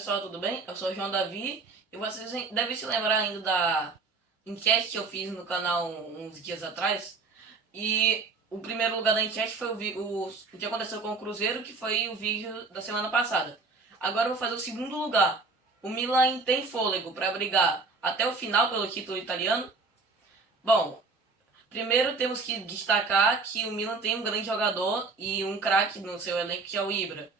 pessoal, tudo bem? Eu sou o João Davi e vocês devem se lembrar ainda da enquete que eu fiz no canal uns dias atrás. E o primeiro lugar da enquete foi o que aconteceu com o Cruzeiro, que foi o vídeo da semana passada. Agora eu vou fazer o segundo lugar. O Milan tem fôlego para brigar até o final pelo título italiano? Bom, primeiro temos que destacar que o Milan tem um grande jogador e um craque no seu elenco, que é o Ibra.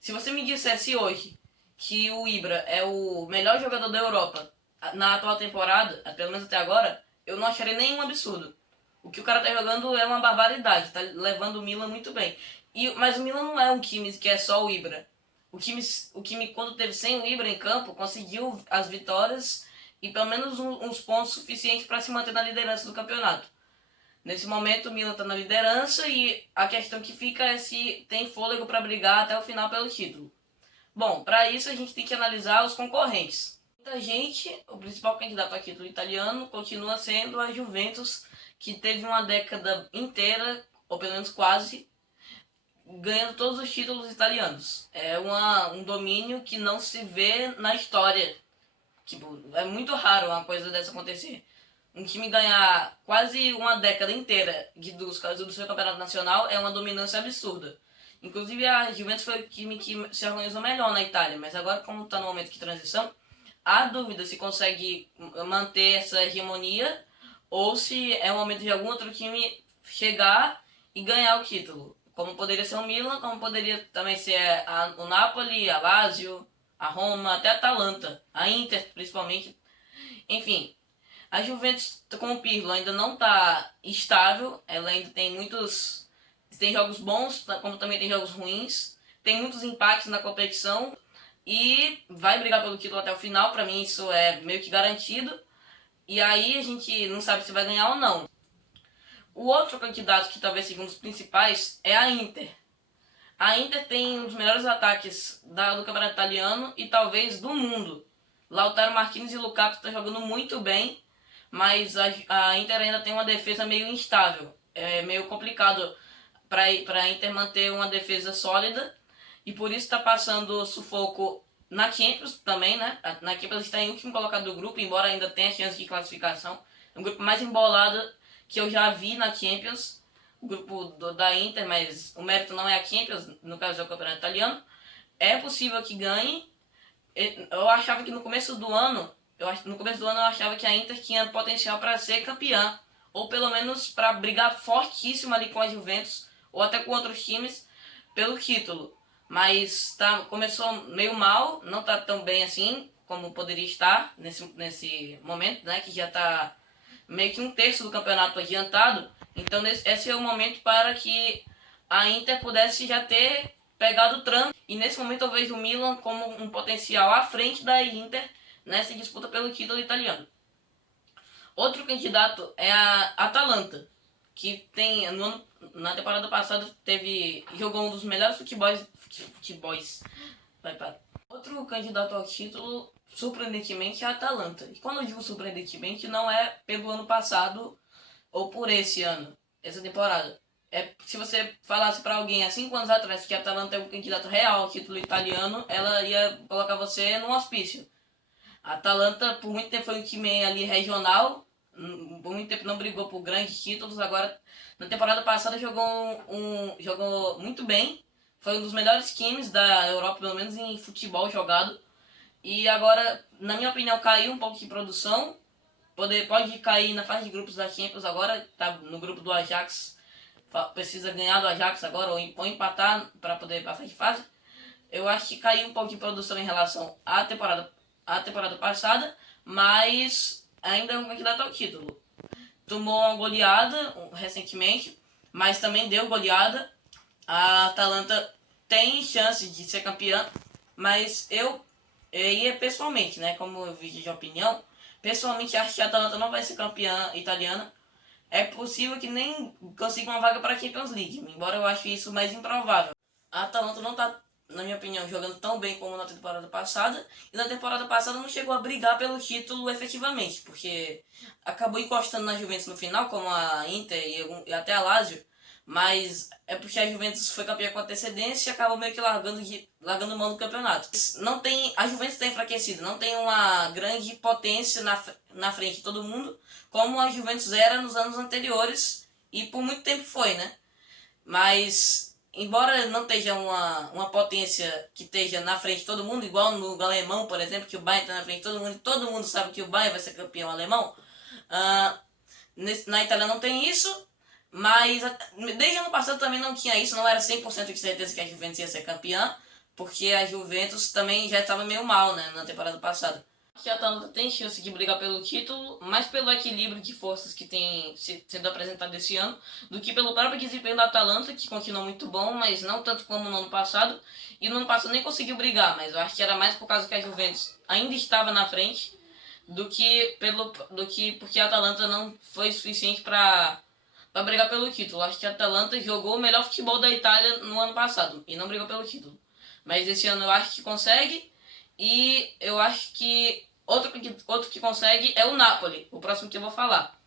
Se você me dissesse hoje que o Ibra é o melhor jogador da Europa na atual temporada, pelo menos até agora, eu não acharia nenhum absurdo. O que o cara tá jogando é uma barbaridade, tá levando o Milan muito bem. Mas o Milan não é um time que é só o Ibra. O time quando teve sem o Ibra em campo, conseguiu as vitórias e pelo menos uns pontos suficientes para se manter na liderança do campeonato. Nesse momento o Milan está na liderança e a questão que fica é se tem fôlego para brigar até o final pelo título. Bom, para isso a gente tem que analisar os concorrentes. Muita gente, o principal candidato a título italiano continua sendo a Juventus, que teve uma década inteira, ou pelo menos quase, ganhando todos os títulos italianos. É um domínio que não se vê na história. Tipo, é muito raro uma coisa dessa acontecer. Um time ganhar quase uma década inteira do seu campeonato nacional é uma dominância absurda. Inclusive a Juventus foi o time que se organizou melhor na Itália, mas agora como está no momento de transição, há dúvida se consegue manter essa hegemonia ou se é o momento de algum outro time chegar e ganhar o título. Como poderia ser o Milan, como poderia também ser o Napoli, a Lazio, a Roma, até a Atalanta, a Inter principalmente. Enfim, a Juventus com o Pirlo ainda não está estável, ela ainda tem jogos bons, como também tem jogos ruins, tem muitos impactos na competição e vai brigar pelo título até o final, para mim isso é meio que garantido. E aí a gente não sabe se vai ganhar ou não. O outro candidato que talvez seja um dos principais é a Inter. A Inter tem um dos melhores ataques do campeonato italiano e talvez do mundo. Lautaro Martinez e Lukaku estão jogando muito bem, mas a Inter ainda tem uma defesa meio instável. É meio complicado para a Inter manter uma defesa sólida e por isso está passando sufoco na Champions também, né? Na Champions está em último colocado do grupo, embora ainda tenha chance de classificação. É um grupo mais embolado que eu já vi na Champions, o grupo da Inter, mas o mérito não é a Champions, no caso é o campeonato italiano. É possível que ganhe. Eu achava que no começo do ano eu achava que a Inter tinha potencial para ser campeã, ou pelo menos para brigar fortíssimo ali com a Juventus, ou até com outros times, pelo título. Mas começou meio mal, não está tão bem assim como poderia estar nesse momento, né, que já está meio que um terço do campeonato adiantado. Então esse é o momento para que a Inter pudesse já ter pegado o tranco. E nesse momento eu vejo o Milan como um potencial à frente da Inter nessa disputa pelo título italiano. Outro candidato é a Atalanta, que na temporada passada jogou um dos melhores futebols. Outro candidato ao título, surpreendentemente, é a Atalanta. E quando eu digo surpreendentemente, não é pelo ano passado ou por esse ano, essa temporada. Se você falasse para alguém há 5 anos atrás que a Atalanta é um candidato real ao título italiano, ela ia colocar você num hospício. A Atalanta por muito tempo foi um time ali regional, por muito tempo não brigou por grandes títulos. Agora, na temporada passada jogou muito bem, foi um dos melhores times da Europa, pelo menos em futebol jogado. E agora, na minha opinião, caiu um pouco de produção. Pode cair na fase de grupos da Champions agora, tá no grupo do Ajax, precisa ganhar do Ajax agora ou empatar para poder passar de fase. Eu acho que caiu um pouco de produção em relação à temporada passada, mas ainda é um candidato ao título. Tomou uma goleada recentemente, mas também deu goleada. A Atalanta tem chance de ser campeã, mas eu ia pessoalmente, né, como eu vi de opinião, pessoalmente acho que a Atalanta não vai ser campeã italiana. É possível que nem consiga uma vaga para a Champions League, embora eu ache isso mais improvável. A Atalanta não está, na minha opinião, jogando tão bem como na temporada passada, e na temporada passada não chegou a brigar pelo título efetivamente, porque acabou encostando na Juventus no final, como a Inter e até a Lazio, mas é porque a Juventus foi campeã com antecedência e acabou meio que largando mão do campeonato. Não tem, a Juventus está enfraquecida, não tem uma grande potência na frente de todo mundo, como a Juventus era nos anos anteriores, e por muito tempo foi, né? Mas, embora não esteja uma potência que esteja na frente de todo mundo, igual no alemão, por exemplo, que o Bayern está na frente de todo mundo, e todo mundo sabe que o Bayern vai ser campeão alemão, uh, na Itália não tem isso, mas desde o ano passado também não tinha isso, não era 100% de certeza que a Juventus ia ser campeã, porque a Juventus também já estava meio mal, né, na temporada passada. Que a Atalanta tem chance de brigar pelo título, mais pelo equilíbrio de forças que tem sido apresentado esse ano, do que pelo próprio desempenho da Atalanta, que continua muito bom, mas não tanto como no ano passado. E no ano passado nem conseguiu brigar, mas eu acho que era mais por causa que a Juventus ainda estava na frente, do que porque a Atalanta não foi suficiente para brigar pelo título. Acho que a Atalanta jogou o melhor futebol da Itália no ano passado e não brigou pelo título. Mas esse ano eu acho que consegue, e eu acho que outro que consegue é o Napoli, o próximo que eu vou falar.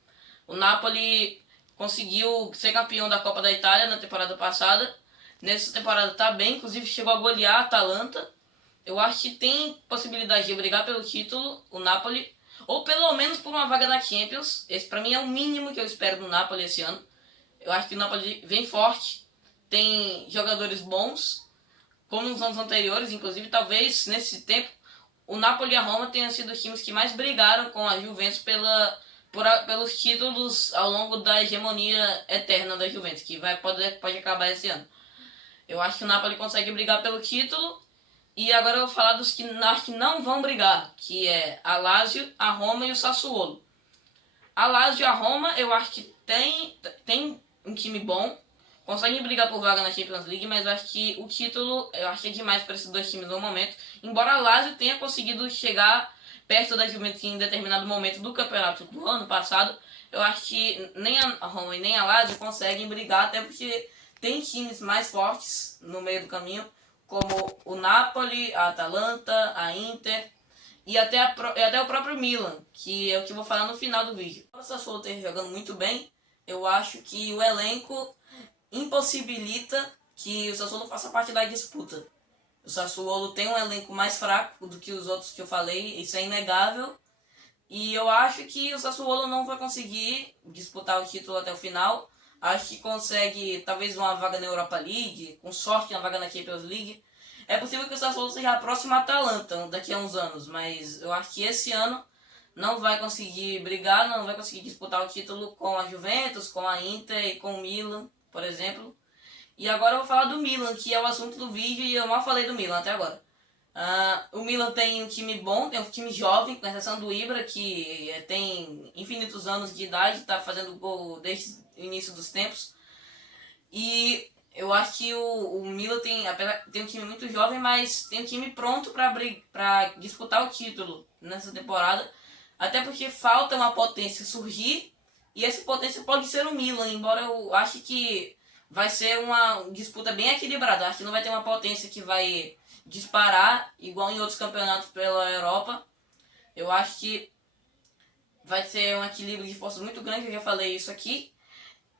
O Napoli conseguiu ser campeão da Copa da Itália na temporada passada. Nessa temporada tá bem, inclusive chegou a golear a Atalanta. Eu acho que tem possibilidade de brigar pelo título, o Napoli, ou pelo menos por uma vaga na Champions. Esse pra mim é o mínimo que eu espero do Napoli esse ano. Eu acho que o Napoli vem forte, tem jogadores bons, como nos anos anteriores, inclusive talvez nesse tempo o Napoli e a Roma tenham sido os times que mais brigaram com a Juventus pelos títulos ao longo da hegemonia eterna da Juventus, que pode acabar esse ano. Eu acho que o Napoli consegue brigar pelo título. E agora eu vou falar dos que acho que não vão brigar, que é a Lazio, a Roma e o Sassuolo. A Lazio e a Roma eu acho que tem um time bom, conseguem brigar por vaga na Champions League, mas eu acho que o título eu acho que é demais para esses dois times no momento. Embora a Lazio tenha conseguido chegar perto da Juventus em determinado momento do campeonato do ano passado, eu acho que nem a Roma e nem a Lazio conseguem brigar, até porque tem times mais fortes no meio do caminho, como o Napoli, a Atalanta, a Inter e até o próprio Milan, que é o que eu vou falar no final do vídeo. O Sassuolo está jogando muito bem, eu acho que o elenco impossibilita que o Sassuolo faça parte da disputa. O Sassuolo tem um elenco mais fraco do que os outros que eu falei, isso é inegável. E eu acho que o Sassuolo não vai conseguir disputar o título até o final. Acho que consegue talvez uma vaga na Europa League, com sorte uma vaga na Champions League. É possível que o Sassuolo seja a próxima Atalanta daqui a uns anos, mas eu acho que esse ano não vai conseguir brigar, não vai conseguir disputar o título com a Juventus, com a Inter e com o Milan, por exemplo. E agora eu vou falar do Milan, que é o assunto do vídeo, e eu mal falei do Milan até agora. O Milan tem um time bom, tem um time jovem, com exceção do Ibra, que tem infinitos anos de idade, está fazendo gol desde o início dos tempos. E eu acho que o Milan tem um time muito jovem, mas tem um time pronto para disputar o título nessa temporada. Até porque falta uma potência surgir, e essa potência pode ser o Milan, embora eu ache que vai ser uma disputa bem equilibrada. Acho que não vai ter uma potência que vai disparar, igual em outros campeonatos pela Europa. Eu acho que vai ser um equilíbrio de forças muito grande, eu já falei isso aqui.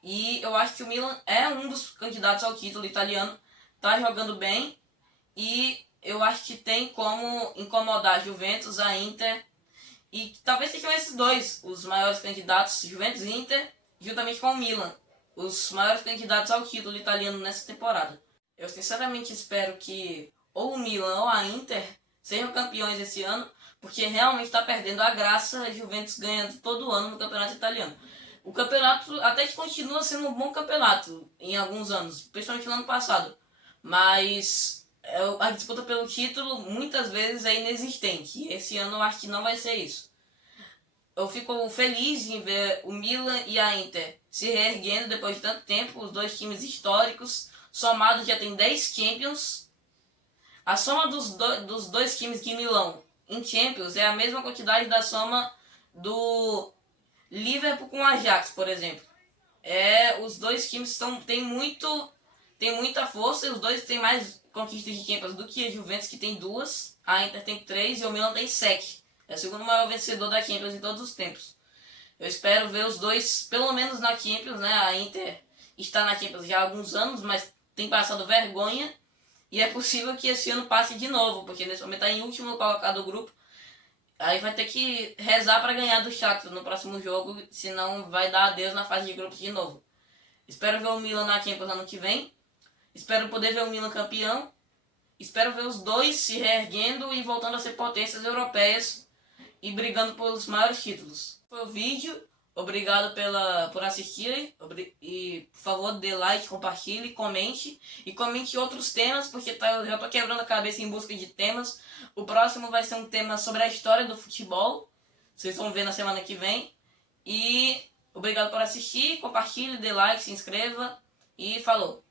E eu acho que o Milan é um dos candidatos ao título italiano, tá jogando bem, e eu acho que tem como incomodar a Juventus, a Inter, e talvez sejam esses dois os maiores candidatos, Juventus e Inter, juntamente com o Milan, os maiores candidatos ao título italiano nessa temporada. Eu sinceramente espero que ou o Milan ou a Inter sejam campeões esse ano, porque realmente está perdendo a graça a Juventus ganhando todo ano no campeonato italiano. O campeonato até que continua sendo um bom campeonato em alguns anos, principalmente no ano passado, mas a disputa pelo título muitas vezes é inexistente, e esse ano eu acho que não vai ser isso. Eu fico feliz em ver o Milan e a Inter se reerguendo depois de tanto tempo, os dois times históricos, somados já tem 10 Champions. A soma dos dois times de Milão em Champions é a mesma quantidade da soma do Liverpool com o Ajax, por exemplo. Os dois times têm muita força, e os dois têm mais conquistas de Champions do que a Juventus, que tem 2, a Inter tem 3 e o Milan tem 7. É o segundo maior vencedor da Champions em todos os tempos. Eu espero ver os dois, pelo menos na Champions, né? A Inter está na Champions já há alguns anos, mas tem passado vergonha. E é possível que esse ano passe de novo, porque nesse momento está em último colocado do grupo. Aí vai ter que rezar para ganhar do Shakhtar no próximo jogo, senão vai dar adeus na fase de grupos de novo. Espero ver o Milan na Champions ano que vem. Espero poder ver o Milan campeão. Espero ver os dois se reerguendo e voltando a ser potências europeias e brigando pelos maiores títulos. Foi o vídeo. Obrigado por assistir. E por favor, dê like, compartilhe, comente. E comente outros temas, porque eu já estou quebrando a cabeça em busca de temas. O próximo vai ser um tema sobre a história do futebol. Vocês vão ver na semana que vem. E obrigado por assistir. Compartilhe, dê like, se inscreva. E falou!